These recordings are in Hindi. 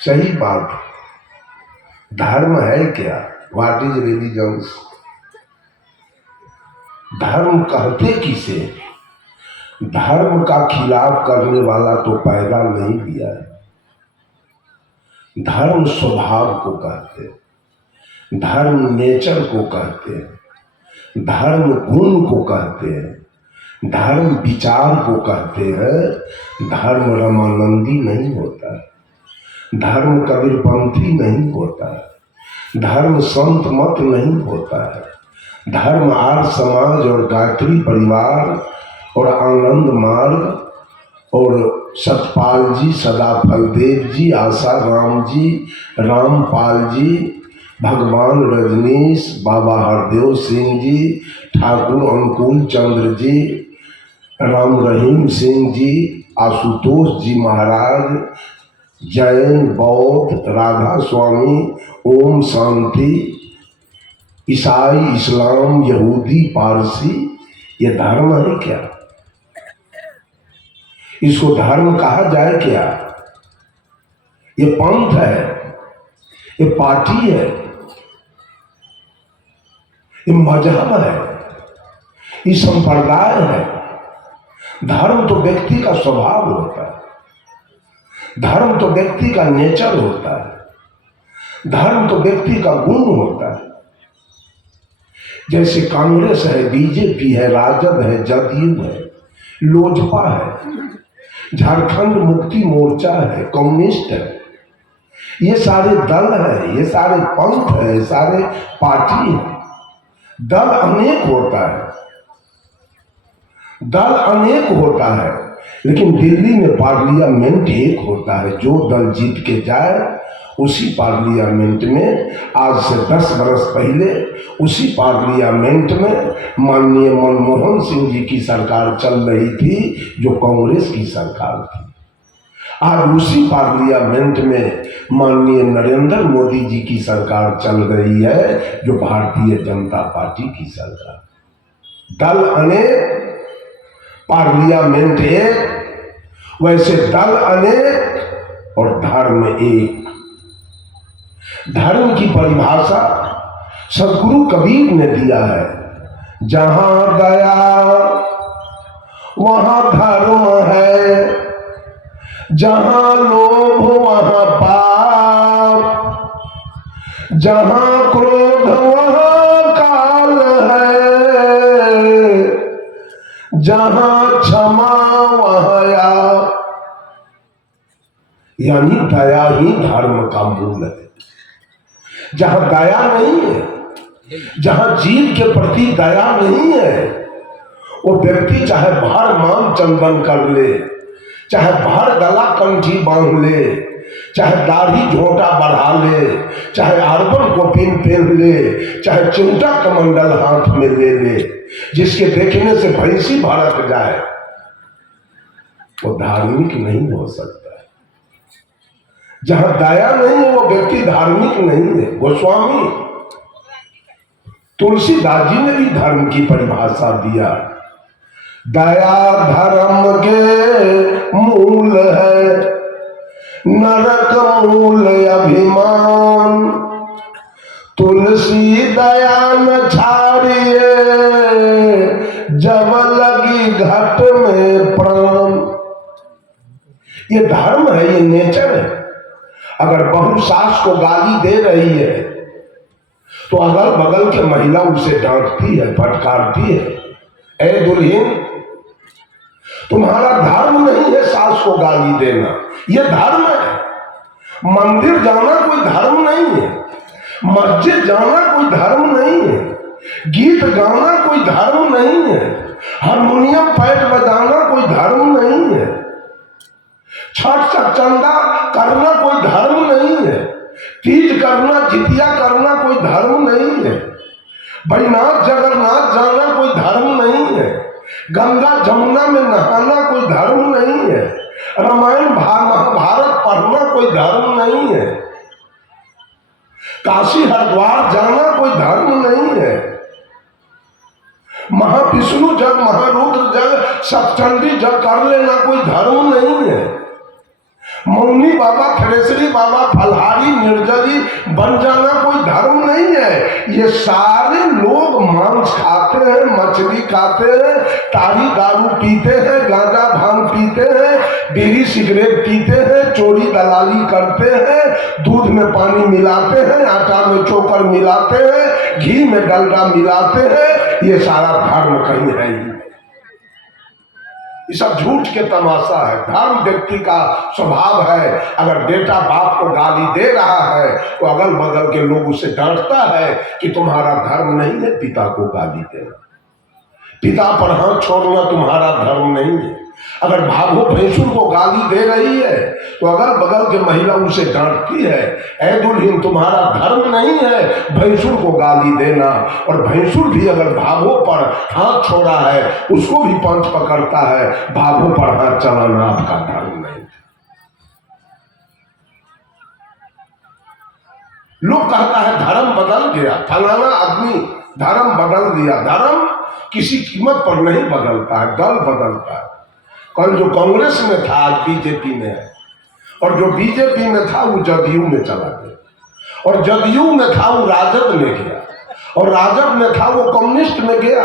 सही बात। धर्म है क्या? What is religion? धर्म कहते किसे? धर्म का खिलाफ करने वाला तो पैदा नहीं दिया है। धर्म स्वभाव को कहते हैं, धर्म नेचर को कहते हैं, धर्म गुण को कहते हैं, धर्म विचार को कहते हैं। धर्म रामानंदी नहीं होता है, धर्म कबीरपंथी नहीं होता है, धर्म संत मत नहीं होता है। धर्म आर्य समाज और गायत्री परिवार और आनंद मार्ग और सतपाल जी, सदाफल देव जी, आशा राम जी, रामपाल जी, भगवान रजनीश, बाबा हरदेव सिंह जी, ठाकुर अनुकूल चंद्र जी, राम रहीम सिंह जी, आशुतोष जी महाराज, जैन, बौद्ध, राधा स्वामी, ओम शांति, ईसाई, इस्लाम, यहूदी, पारसी, ये धर्म है क्या? इसको धर्म कहा जाए क्या? ये पंथ है, ये पार्टी है, ये मजहब है, ये संप्रदाय है। धर्म तो व्यक्ति का स्वभाव होता है, धर्म तो व्यक्ति का नेचर होता है, धर्म तो व्यक्ति का गुण होता है। जैसे कांग्रेस है, बीजेपी है, राजद है, जदयू है, लोजपा है, झारखंड मुक्ति मोर्चा है, कम्युनिस्ट है, ये सारे दल है, ये सारे पंथ है, ये सारे पार्टी है। दल अनेक होता है, दल अनेक होता है, लेकिन दिल्ली में पार्लियामेंट एक होता है। जो दल जीत के जाए उसी पार्लियामेंट में, आज से 10 बरस पहले उसी पार्लियामेंट में माननीय मनमोहन सिंह जी की सरकार चल रही थी, जो कांग्रेस की सरकार थी। आज उसी पार्लियामेंट में माननीय नरेंद्र मोदी जी की सरकार चल रही है, जो भारतीय जनता पार्टी की सरकार। दल अनेक, पार्लियामेंट एक, वैसे दल अनेक और धर्म एक। धर्म की परिभाषा सदगुरु कबीर ने दिया है, जहां दया वहां धर्म है, जहां लोभ वहां पाप, जहां क्रोध वहां काल है, जहां क्षमा वहां याप। यानी दया ही धर्म का मूल है। जहां दया नहीं है, जहां जीव के प्रति दया नहीं है, वो व्यक्ति चाहे भार मान चंदन कर ले, चाहे भार गला कंठी बांध ले, चाहे दाढ़ी झोंटा बढ़ा ले, चाहे आर्बन को पहन ले, चाहे चिंता कमंडल हाथ में ले ले, जिसके देखने से भैंसी भड़क जाए, वो धार्मिक नहीं हो सकता। जहां दया नहीं है वो व्यक्ति धार्मिक नहीं है। गोस्वामी तुलसीदास जी ने भी धर्म की परिभाषा दिया, दया धर्म के मूल है, नरक मूल अभिमान, तुलसी दया न छाड़िए, जब लगी घट में प्राण। ये धर्म है, ये नेचर है। अगर बहू सास को गाली दे रही है तो अगल बगल के महिला उसे डांटती है, फटकारती है, ए दुल्हन, तुम्हारा धर्म नहीं है सास को गाली देना, यह धर्म है। मंदिर जाना कोई धर्म नहीं है, मस्जिद जाना कोई धर्म नहीं है, गीत गाना कोई धर्म नहीं है, हारमोनियम पैट बजाना कोई धर्म नहीं है, छठ चंदा करना कोई धर्म नहीं है, तीज करना, जितिया करना कोई धर्म नहीं है, बैनाथ जगन्नाथ जाना कोई धर्म नहीं है, गंगा जमुना में नहाना कोई धर्म नहीं है, रामायण महाभारत पढ़ना कोई धर्म नहीं है, काशी हरिद्वार जाना कोई धर्म नहीं है, महाविष्णु जग, महारुद्र जग, सप्तचंडी जग कर लेना कोई धर्म नहीं है, मौनी बाबा, थ्रेसरी बाबा, फलहारी, निर्जरी बन जाना कोई धर्म नहीं है। ये सारे लोग मांस खाते हैं, मछली खाते हैं, ताड़ी दारू पीते हैं, गांजा भांग पीते हैं, बीड़ी सिगरेट पीते हैं, चोरी दलाली करते हैं, दूध में पानी मिलाते हैं, आटा में चोकर मिलाते हैं, घी में डलडा मिलाते हैं। ये सारा धर्म कहीं है ही, ये सब झूठ के तमाशा है। धर्म व्यक्ति का स्वभाव है। अगर बेटा बाप को गाली दे रहा है तो अगल बगल के लोग उसे डांटता है कि तुम्हारा धर्म नहीं है पिता को गाली देना, पिता पर हाथ छोड़ना तुम्हारा धर्म नहीं है। अगर भागो भैंसुर को गाली दे रही है तो अगल बगल के महिला उसे डांटती है, ऐ दुल्हन तुम्हारा धर्म नहीं है भैंसुर को गाली देना। और भैंसुर भी अगर भागो पर हाथ छोड़ा है उसको भी पंच पकड़ता है, भागो पर हाथ चलाना आपका धर्म नहीं। लोग कहता है धर्म बदल गया, फलाना आदमी धर्म बदल दिया। धर्म किसी कीमत पर नहीं बदलता है, दल बदलता है। कल जो कांग्रेस में था आज बीजेपी में है, और जो बीजेपी में था वो जदयू में चला गया, और जदयू में था वो राजद में गया, और राजद में था वो कम्युनिस्ट में गया,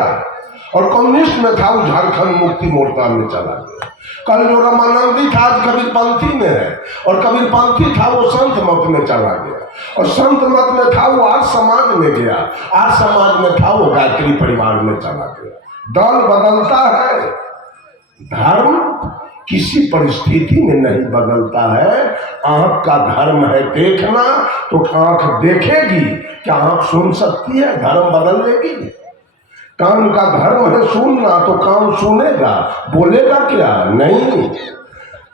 और कम्युनिस्ट में था वो झारखंड मुक्ति मोर्चा में चला गया। कल जो रामानंदी था आज कबीरपंथी में है, और कबीरपंथी था वो संत मत में चला गया, और संत मत में था वो आर्य समाज में गया, आर्य समाज में था वो गायत्री परिवार में चला गया। दल बदलता है, धर्म किसी परिस्थिति में नहीं बदलता है। आंख का धर्म है देखना, तो आंख देखेगी, क्या आंख सुन सकती है? धर्म बदल लेगी। कान का धर्म है सुनना, तो कान सुनेगा, बोलेगा क्या? नहीं।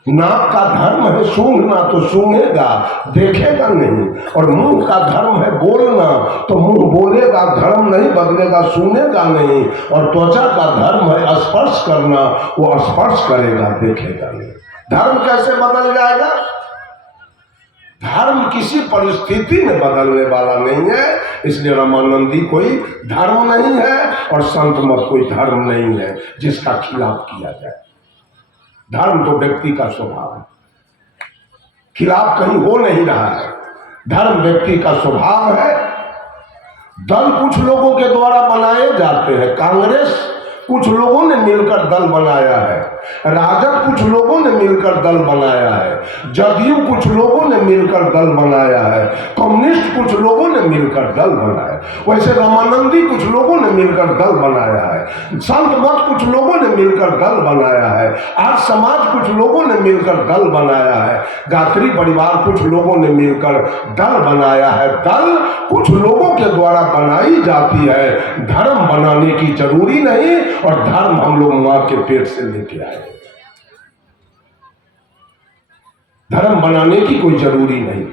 नाक का धर्म है सूंघना, तो सूंघेगा, देखेगा नहीं। और मुंह का धर्म है बोलना, तो मुंह बोलेगा, धर्म नहीं बदलेगा, सुनेगा नहीं। और त्वचा का धर्म है स्पर्श करना, वो स्पर्श करेगा, देखेगा नहीं। धर्म कैसे बदल जाएगा? धर्म किसी परिस्थिति में बदलने वाला नहीं है। इसलिए रामानंदी कोई धर्म नहीं है, और संत मत कोई धर्म नहीं है जिसका खिलाफ किया जाए। धर्म तो व्यक्ति का स्वभाव है, खिलाफ कहीं हो नहीं रहा है। धर्म व्यक्ति का स्वभाव है। दल कुछ लोगों के द्वारा बनाए जाते हैं। कांग्रेस कुछ लोगों ने मिलकर दल बनाया है, राजद कुछ लोगों ने मिलकर दल बनाया है, जदयू कुछ लोगों ने मिलकर दल बनाया है, कम्युनिस्ट कुछ लोगों ने मिलकर दल बनाया है। वैसे रामानंदी कुछ लोगों ने मिलकर दल बनाया है, संत मत कुछ लोगों ने मिलकर दल बनाया है, आर्य समाज कुछ लोगों ने मिलकर दल बनाया है, गायत्री परिवार कुछ लोगों ने मिलकर दल बनाया है। दल कुछ लोगों के द्वारा बनाई जाती है, धर्म बनाने की जरूरी नहीं। और धर्म हम लोग मां के पेट से लेके आए, धर्म बनाने की कोई जरूरी नहीं।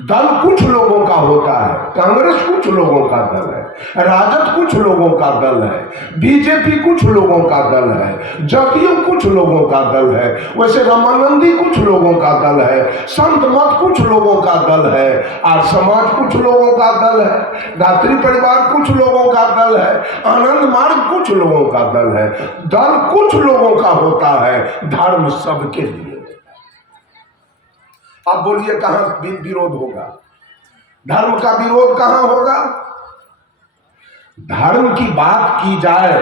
दल कुछ लोगों का होता है, कांग्रेस कुछ लोगों का दल है, राजद कुछ लोगों का दल है, बीजेपी कुछ लोगों का दल है, जदयू कुछ लोगों का दल है, वैसे रामानंदी कुछ लोगों का दल है, संत मत कुछ लोगों का दल है, आर्य समाज कुछ लोगों का दल है, गायत्री परिवार कुछ लोगों का दल है, आनंद मार्ग कुछ लोगों का दल है। दल कुछ लोगों का होता है, धर्म सबके लिए। आप बोलिए कहां विरोध होगा? धर्म का विरोध कहां होगा? धर्म की बात की जाए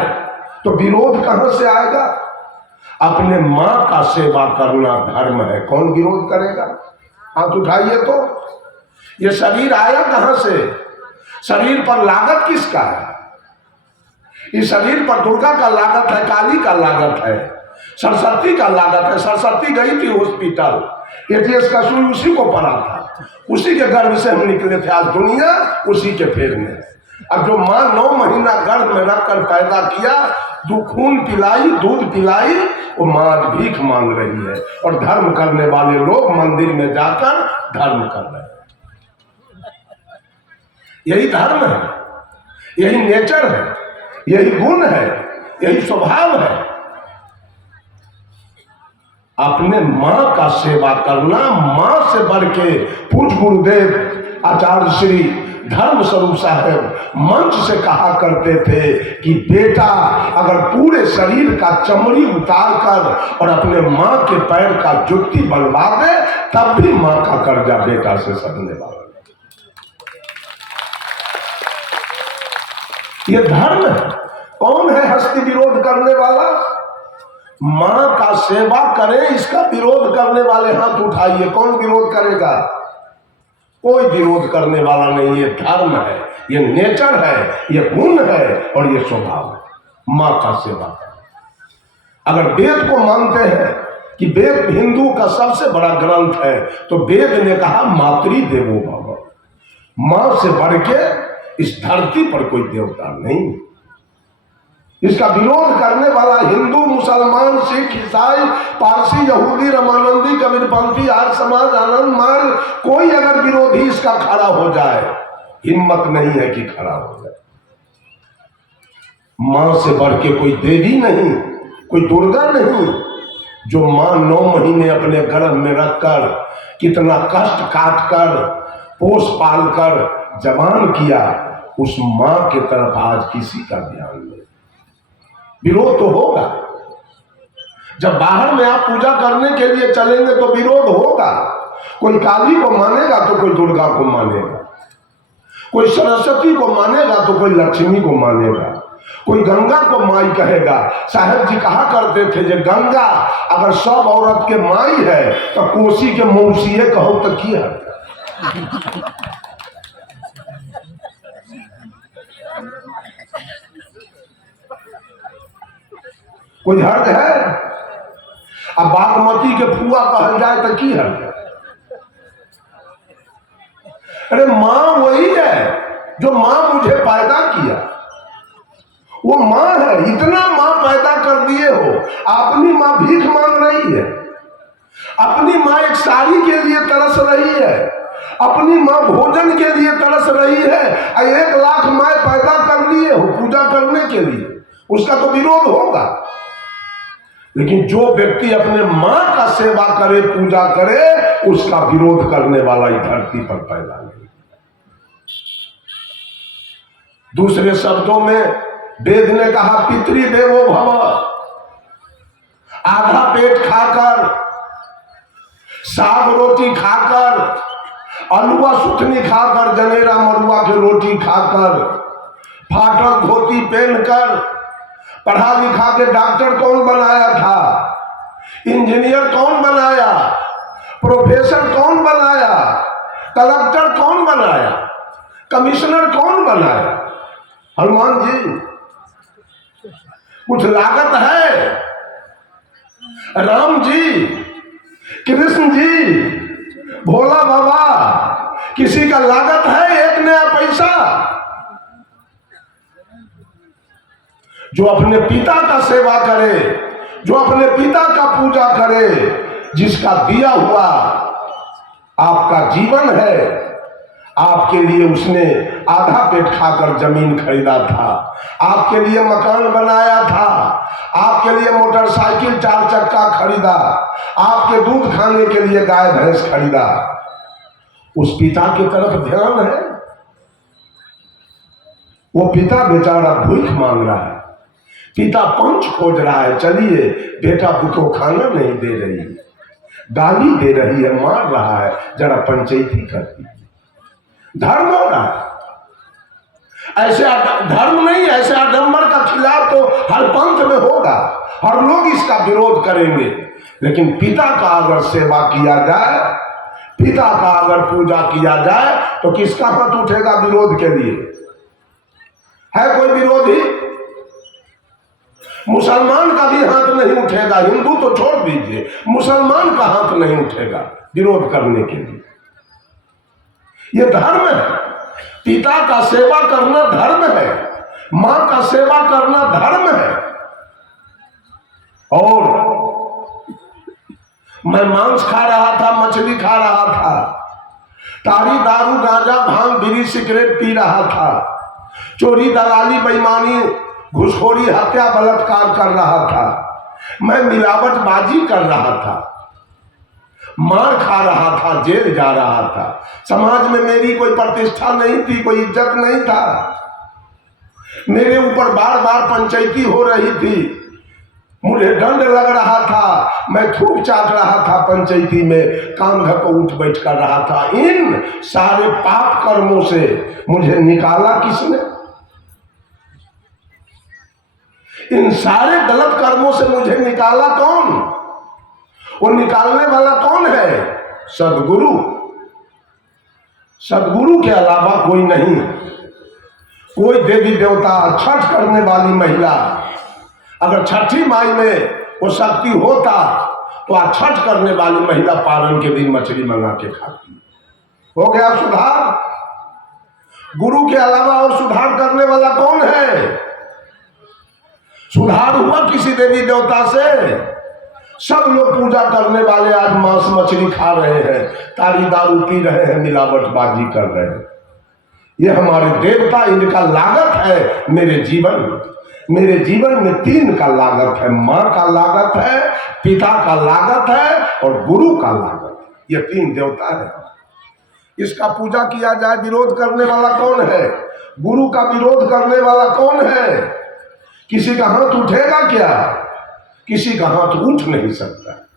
तो विरोध कहां से आएगा? अपने मां का सेवा करना धर्म है, कौन विरोध करेगा? हाथ उठाइए। तो ये शरीर आया कहां से? शरीर पर लागत किसका है? इस शरीर पर दुर्गा का लागत है, काली का लागत है, सरस्वती का लागत है। सरस्वती गई थी हॉस्पिटल, एटीएस का सुई उसी को पड़ा था, उसी के गर्भ से हम निकले थे। आज दुनिया उसी के फेर में। अब जो माँ 9 महीना गर्भ में रखकर पैदा किया, खून पिलाई, दूध पिलाई, वो माँ आज भीख मांग रही है। और धर्म करने वाले लोग मंदिर में जाकर धर्म कर रहे हैं। यही धर्म है, यही नेचर है, यही गुण है, यही स्वभाव है। अपने मां का सेवा करना, मां से बढ़ के पूज्य गुरुदेव आचार्य श्री धर्म स्वरूप साहब मंच से कहा करते थे कि बेटा अगर पूरे शरीर का चमड़ी उतार कर और अपने माँ के पैर का जुत्ती बनवा दे तब भी माँ का कर्जा बेटा से सदने वाला। ये धर्म है। कौन है हस्ती विरोध करने वाला? मां का सेवा करे इसका विरोध करने वाले हाथ उठाइए। कौन विरोध करेगा? कोई विरोध करने वाला नहीं। ये धर्म है, ये नेचर है, ये गुण है और ये स्वभाव है। मां का सेवा करे। अगर वेद को मानते हैं कि वेद हिंदू का सबसे बड़ा ग्रंथ है तो वेद ने कहा मातृ देवो भव, मां से बढ़ के इस धरती पर कोई देवता नहीं। इसका विरोध करने वाला हिंदू, मुसलमान, सिख, ईसाई, पारसी, यहूदी, रामानंदी, कबीरपंथी, आर्य समाज, आनंद मार्ग, कोई अगर विरोधी इसका खड़ा हो जाए, हिम्मत नहीं है कि खड़ा हो जाए। मां से बढ़ के कोई देवी नहीं, कोई दुर्गा नहीं। जो मां 9 महीने अपने गर्भ में रखकर कितना कष्ट काट कर पोष पाल कर जवान किया, उस मां की तरफ आज किसी का ध्यान नहीं। विरोध तो होगा। जब बाहर में आप पूजा करने के लिए चलेंगे तो विरोध होगा। कोई काली को मानेगा तो कोई दुर्गा को मानेगा, कोई सरस्वती को मानेगा तो कोई लक्ष्मी को मानेगा, कोई गंगा को माई कहेगा। साहब जी कहा करते थे कि गंगा अगर सब औरत के माई है तो कोसी के मौसिए कहो तो की है। कोई हर्ज है? अब बागमती के फुआ कहल जाए तो की हर्ज है? अरे मां वही है जो मां मुझे पैदा किया, वो मां है। इतना मां पैदा कर दिए हो, अपनी मां भीख मांग रही है, अपनी मां एक साड़ी के लिए तरस रही है, अपनी मां भोजन के लिए तरस रही है। 1 लाख मां पैदा कर लिए हो पूजा करने के लिए, उसका तो विरोध होगा। लेकिन जो व्यक्ति अपने मां का सेवा करे, पूजा करे, उसका विरोध करने वाला इस धरती पर पैदा नहीं। दूसरे शब्दों में वेद ने कहा पितृ देवो भव। आधा पेट खाकर, साग रोटी खाकर, अलुआ सुथनी खाकर, जनेरा मरुआ की रोटी खाकर, फाटल धोती पहनकर, पढ़ा लिखा के डॉक्टर कौन बनाया था, इंजीनियर कौन बनाया, प्रोफेसर कौन बनाया, कलेक्टर कौन बनाया, कमिश्नर कौन बनाया? हनुमान जी। कुछ लागत है? राम जी, कृष्ण जी, भोला बाबा, किसी का लागत है 1 नया पैसा? जो अपने पिता का सेवा करे, जो अपने पिता का पूजा करे, जिसका दिया हुआ आपका जीवन है, आपके लिए उसने आधा पेट खाकर जमीन खरीदा था, आपके लिए मकान बनाया था, आपके लिए मोटरसाइकिल 4 चक्का खरीदा, आपके दूध खाने के लिए गाय भैंस खरीदा। उस पिता की तरफ ध्यान है? वो पिता बेचारा भूख मांग रहा है, पिता पंच खोज रहा है, चलिए बेटा को खाना नहीं दे रही, गाली दे रही है, मार रहा है, जरा पंचायती करती। धर्म हो रहा है। ऐसे धर्म नहीं, ऐसे आडंबर का खिलाफ तो हर पंथ में होगा, हर लोग इसका विरोध करेंगे। लेकिन पिता का अगर सेवा किया जाए, पिता का अगर पूजा किया जाए तो किसका हाथ उठेगा विरोध के लिए? है कोई विरोधी? मुसलमान का भी हाथ नहीं उठेगा, हिंदू तो छोड़ दीजिए, मुसलमान का हाथ नहीं उठेगा विरोध करने के लिए। यह धर्म है। पिता का सेवा करना धर्म है, मां का सेवा करना धर्म है। और मैं मांस खा रहा था, मछली खा रहा था, ताड़ी दारू गांजा भांग बीड़ी सिगरेट पी रहा था, चोरी दलाली बेईमानी घुसखोरी हत्या बलात्कार कर रहा था, मैं मिलावटबाजी कर रहा था, मार खा रहा था, जेल जा रहा था, समाज में मेरी कोई प्रतिष्ठा नहीं थी, कोई इज्जत नहीं था, मेरे ऊपर बार बार पंचायती हो रही थी, मुझे दंड लग रहा था, मैं थूक चाट रहा था पंचायती में, काम घर को उठ बैठ कर रहा था। इन सारे पाप कर्मों से मुझे निकाला किसने? इन सारे गलत कर्मों से मुझे निकाला कौन? वो निकालने वाला कौन है? सदगुरु। सदगुरु के अलावा कोई नहीं। कोई देवी देवता, छठ करने वाली महिला, अगर छठी माई में वो शक्ति होता तो आज छठ करने वाली महिला पारण के दिन मछली मंगा के खाती। हो गया सुधार। गुरु के अलावा और सुधार करने वाला कौन है? सुधार हुआ किसी देवी देवता से? सब लोग पूजा करने वाले आज मांस मछली खा रहे हैं, तारी दारू पी रहे हैं, मिलावटबाजी कर रहे हैं। ये हमारे देवता, इनका लागत है मेरे जीवन। मेरे जीवन में 3 का लागत है, माँ का लागत है, पिता का लागत है और गुरु का लागत। ये 3 देवता है। इसका पूजा किया जाए, विरोध करने वाला कौन है? गुरु का विरोध करने वाला कौन है? किसी का हाथ उठेगा क्या? किसी का हाथ उठ नहीं सकता।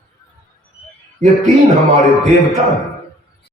ये 3 हमारे देवता हैं।